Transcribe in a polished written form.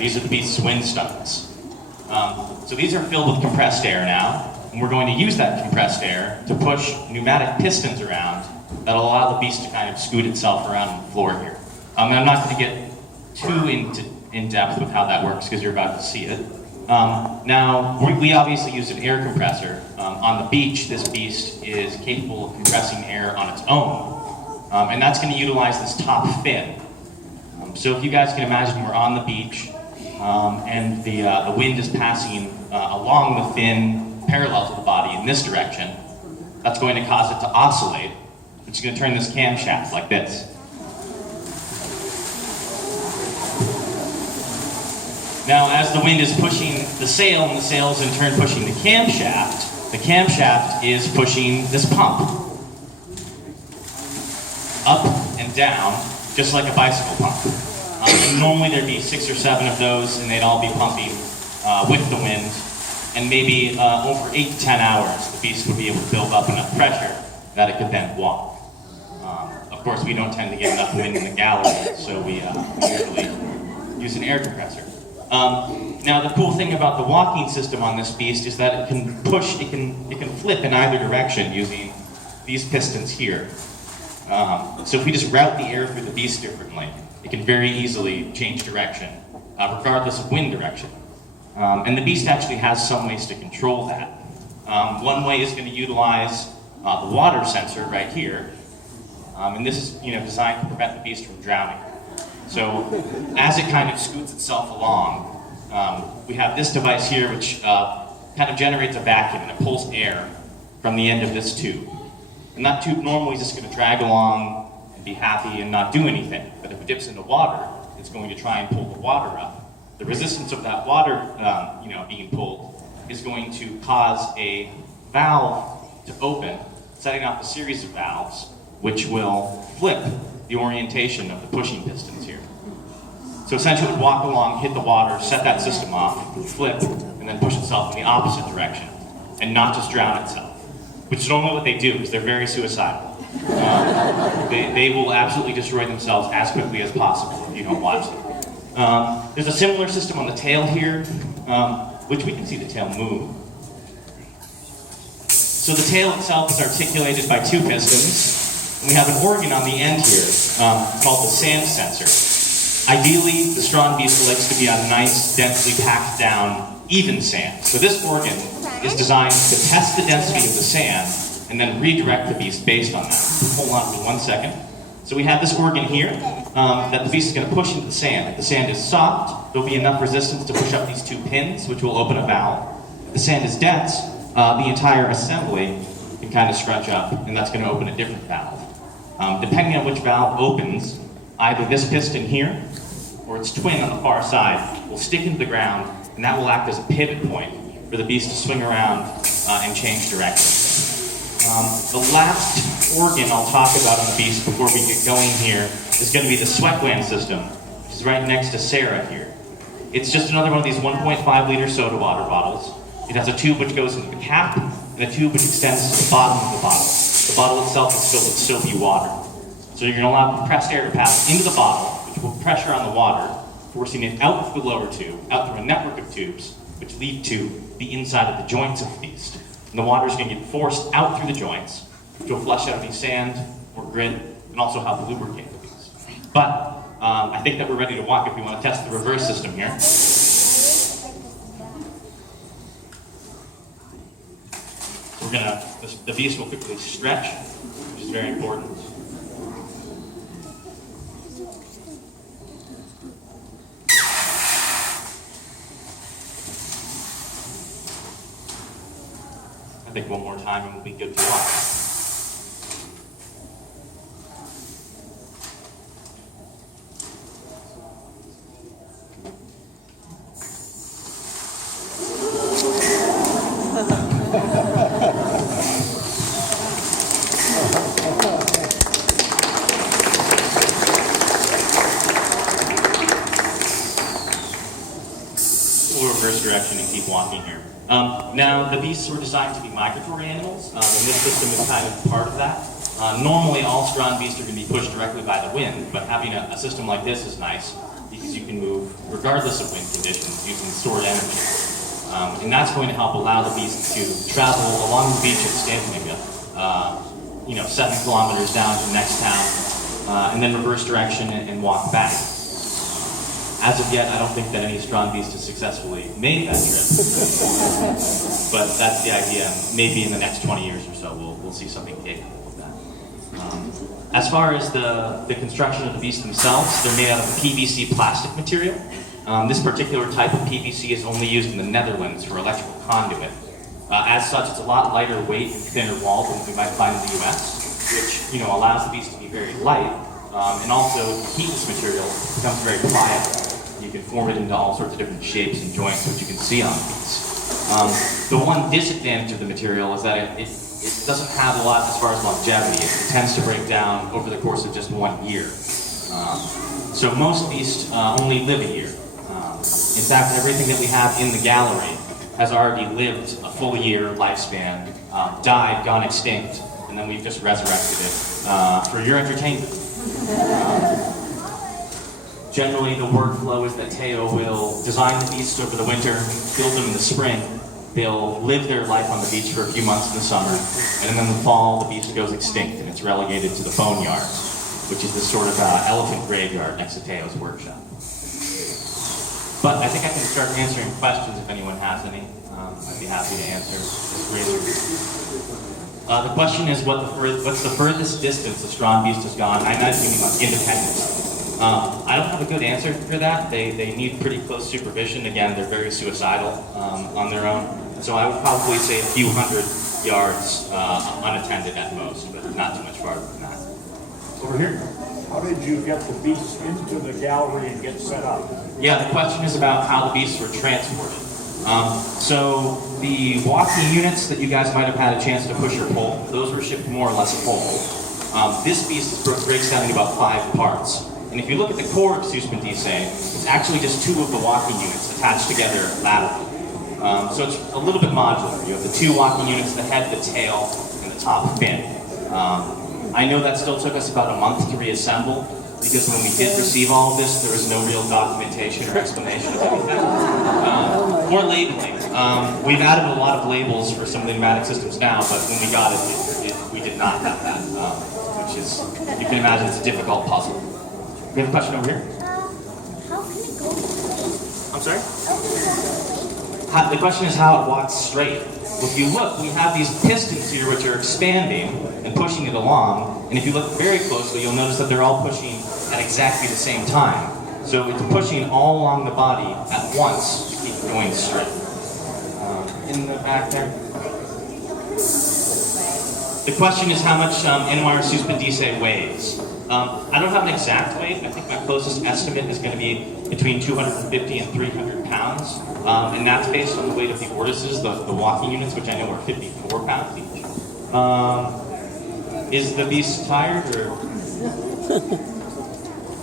These are the beast's wind stomachs. So these are filled with compressed air now, and we're going to use that compressed air to push pneumatic pistons around that'll allow the beast to kind of scoot itself around on the floor here. And I'm not going to get too in depth with how that works because you're about to see it. Now, we obviously use an air compressor. On the beach, this beast is capable of compressing air on its own. And that's going to utilize this top fin. So if you guys can imagine, we're on the beach, and the wind is passing along the fin parallel to the body in this direction. That's going to cause it to oscillate, which is going to turn this camshaft like this. Now, as the wind is pushing the sail, and the sail is in turn pushing the camshaft is pushing this pump up and down, just like a bicycle pump. Normally there'd be 6 or 7 of those, and they'd all be pumping with the wind. And maybe over 8 to 10 hours, the beast would be able to build up enough pressure that it could then walk. Of course, we don't tend to get enough wind in the gallery, so we usually use an air compressor. Now, the cool thing about the walking system on this beast is that it can push, it can flip in either direction using these pistons here. So if we just route the air through the beast differently, it can very easily change direction, regardless of wind direction. And the beast actually has some ways to control that. One way is going to utilize the water sensor right here, and this is designed to prevent the beast from drowning. So as it kind of scoots itself along, we have this device here which kind of generates a vacuum, and it pulls air from the end of this tube. And that tube normally is just going to drag along and be happy and not do anything. But if it dips into water, it's going to try and pull the water up. The resistance of that water being pulled is going to cause a valve to open, setting off a series of valves, which will flip the orientation of the pushing pistons here. So essentially it would walk along, hit the water, set that system off, flip, and then push itself in the opposite direction, and not just drown itself. Which is normally what they do, because they're very suicidal. They will absolutely destroy themselves as quickly as possible if you don't watch them. There's a similar system on the tail here, which we can see the tail move. So the tail itself is articulated by 2 pistons. And we have an organ on the end here called the sand sensor. Ideally, the Strandbeast likes to be on nice, densely packed down, even sand. So this organ is designed to test the density of the sand and then redirect the beast based on that. Hold on for 1 second. So we have this organ here that the beast is going to push into the sand. If the sand is soft, there'll be enough resistance to push up these 2 pins, which will open a valve. If the sand is dense, the entire assembly can kind of scrunch up, and that's going to open a different valve. Depending on which valve opens, either this piston here or its twin on the far side will stick into the ground, and that will act as a pivot point for the beast to swing around and change direction. The last organ I'll talk about on the beast before we get going here is going to be the sweat gland system, which is right next to Sarah here. It's just another one of these 1.5 liter soda water bottles. It has a tube which goes into the cap and a tube which extends to the bottom of the bottle. The bottle itself is filled with soapy water. So you're going to allow compressed air to pass into the bottle, which will put pressure on the water, forcing it out through the lower tube, out through a network of tubes, which lead to the inside of the joints of the beast. And the water is going to get forced out through the joints, which will flush out any sand or grit, and also help lubricate the beast. But I think that we're ready to walk if we want to test the reverse system here. So we're gonna, the beast will quickly stretch, which is very important. I think one more time and we'll be good to walk. We'll reverse direction and keep walking here. Now, the beasts were designed to be migratory animals, and this system is kind of part of that. Normally, all Strandbeasts are going to be pushed directly by the wind, but having a system like this is nice because you can move regardless of wind conditions, using stored energy. And that's going to help allow the beast to travel along the beach at Strandbeast, 7 kilometers down to the next town, and then reverse direction and walk back. As of yet, I don't think that any Strandbeast has successfully made that trip. But that's the idea. Maybe in the next 20 years or so, we'll see something capable of that. As far as the construction of the beasts themselves, they're made out of PVC plastic material. This particular type of PVC is only used in the Netherlands for electrical conduit. As such, it's a lot lighter weight and thinner walled than we might find in the US, which allows the beast to be very light. And also, heatless material becomes very pliable. You can form it into all sorts of different shapes and joints, which you can see on the beast. The one disadvantage of the material is that it doesn't have a lot as far as longevity. It tends to break down over the course of just 1 year. So most beasts only live a year. In fact, everything that we have in the gallery has already lived a full year lifespan, died, gone extinct, and then we've just resurrected it for your entertainment. Generally, the workflow is that Teo will design the beasts over the winter, build them in the spring. They'll live their life on the beach for a few months in the summer, and then in the fall, the beast goes extinct and it's relegated to the boneyard, which is this sort of elephant graveyard next to Teo's workshop. But I think I can start answering questions if anyone has any. I'd be happy to answer. The question is, what's the furthest distance the Strandbeast has gone? I imagine you mean like independence. I don't have a good answer for that. They need pretty close supervision. Again, they're very suicidal on their own. So I would probably say a few hundred yards unattended at most, but not too much farther than that. Over here. How did you get the beasts into the gallery and get set up? Yeah, the question is about how the beasts were transported. So the walking units that you guys might have had a chance to push or pull, those were shipped more or less whole. This beast breaks down into about 5 parts. And if you look at the core of Strandbeast, it's actually just 2 of the walking units attached together laterally. So it's a little bit modular. You have the 2 walking units, the head, the tail, and the top fin. I know that still took us about a month to reassemble, because when we did receive all of this, there was no real documentation or explanation of anything. Or labeling. We've added a lot of labels for some of the pneumatic systems now, but when we got it, we did not have that, which is, you can imagine, it's a difficult puzzle. We have a question over here? How can it go straight? I'm sorry? How can it go straight? The question is how it walks straight. If you look, we have these pistons here which are expanding and pushing it along, and if you look very closely, you'll notice that they're all pushing at exactly the same time. So it's pushing all along the body at once to keep it going straight. In the back there. The question is how much Anwar Strandbeast weighs. I don't have an exact weight. I think my closest estimate is going to be between 250 and 300 pounds. And that's based on the weight of the ortices, the walking units, which I know are 54 pounds each. Is the beast tired or?